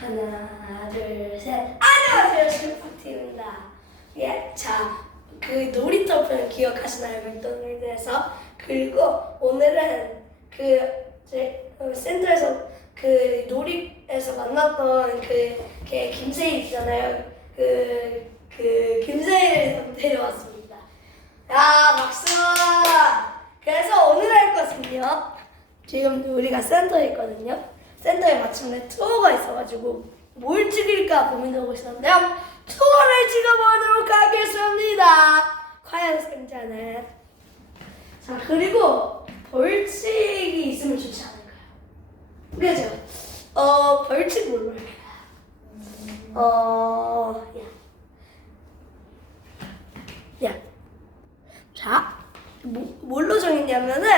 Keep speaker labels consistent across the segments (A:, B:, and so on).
A: 하나, 둘, 셋. 안녕하세요, 슈퍼팀입니다. 예, 자, 그 놀이터 편 기억하시나요? 맥도날드에서. 그리고 오늘은 그, 제, 어, 센터에서 그 놀이에서 만났던 그, 걔 김세일 있잖아요. 그, 그, 김세일을 데려왔습니다. 야, 박수! 그래서 오늘 할 것은요. 지금 우리가 센터에 있거든요. 센터에 마침내 투어가 있어가지고 뭘 찍을까 고민하고 있었는데요. 투어를 찍어보도록 하겠습니다. 과연 승자는 자 그리고 벌칙이 있으면 좋지 않을까요? 그죠? 어 벌칙 뭘로 할까요? 어 야. 야. 자, 뭐, 뭘로 정했냐면은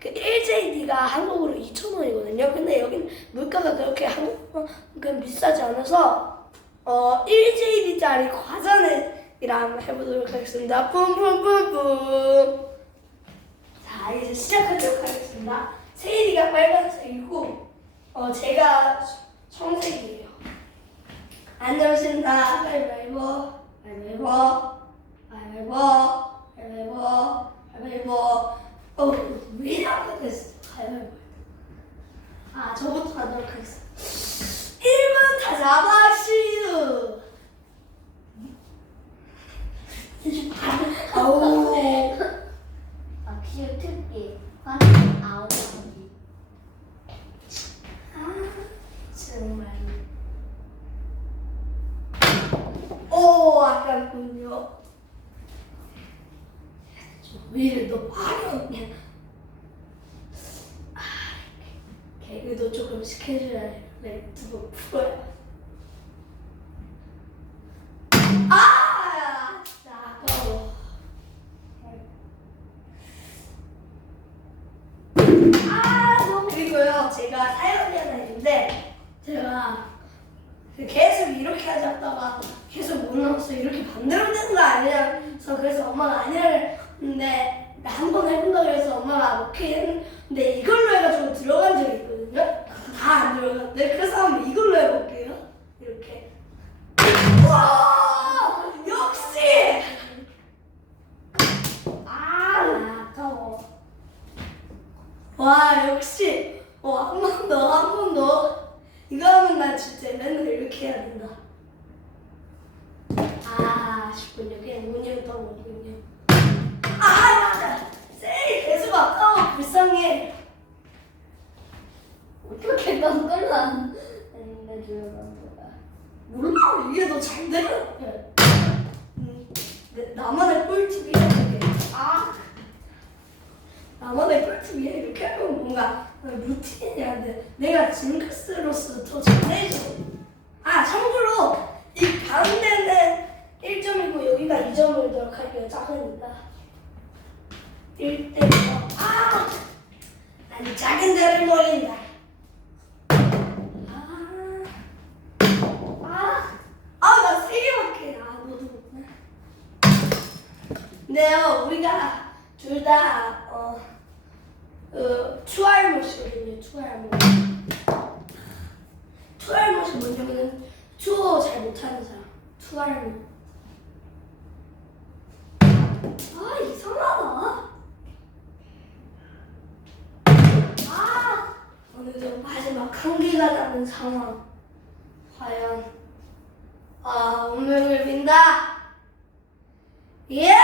A: 그 1JD가 한국으로 2,000원이거든요. 근데 여긴 물가가 그렇게 한국만큼 비싸지 않아서 어 1JD짜리 과자는이랑 해보도록 하겠습니다. 뿜뿜뿜뿜. 자, 이제 시작하도록 하겠습니다. 세일이가 빨간색이고 어 제가 청색이에요. 안녕하십니까. 가위바위보, 가위바위보, 가위바위보, 가위바위보, 가위바위보. 어, 왜 이렇게 됐어? 가위바위보. 아, 저부터 하도록 하겠습니다. 1번 타자 박시우. 아우.
B: 박시우 특기 화면 아홉 개.
A: 아, 정말. 오, 아깝군요. 말이 없냐? 아, 개그도 조금씩 해줘야 돼. 두고 풀어야. 아, 진짜 아까워. 아, 너무 그리고요. 제가 사연이 하나 있는데 제가 그 계속 이렇게 하자다가 계속 못 나왔어. 이렇게 반대로 되는 거 아니야? 그래서 엄마가 아니라 했 는데 한번 해본다고 해서 엄마가 오케이 했는데 이걸로 해가지고 들어간 적이 있거든요. 다 안 들어갔는데 그래서 한번 이걸로 해볼게요. 이렇게. 와 역시. 아 아까워. 와 역시 와한 번 더 한 번 더 이거 하면 나 진짜 맨날 이렇게 해야 된다 아 아쉽군요 그냥 운이었던 거군요 아 맞아 셀이 계속 아까워 불쌍해
B: 거야?
A: 몰라? 이게 더 잘 되는 음, 내- 나만의 꿀팁이야 이게. 아. 나만의 꿀팁이야 이렇게 하면 뭔가 루틴이야. 돼 내가 징크스로서 더 잘해줘. 아 참고로 이 가운데는 1점이고 여기가 2점을 넣도록 할게요 작으니까. 1대1 아! 아니 작은 데를 노린다 아 아, 아, 나 세 개밖에. 아, 너도 못네. 네요, 우리가 둘 다, 어, 어, 투알못이거든요, 투알못. 투알못이 뭐냐면은, 투어 잘 못하는 사람. 투알못. 아, 이상하다. 아, 어느덧 마지막 한계가 나는 상황. 과연 아 운명을 빈다 예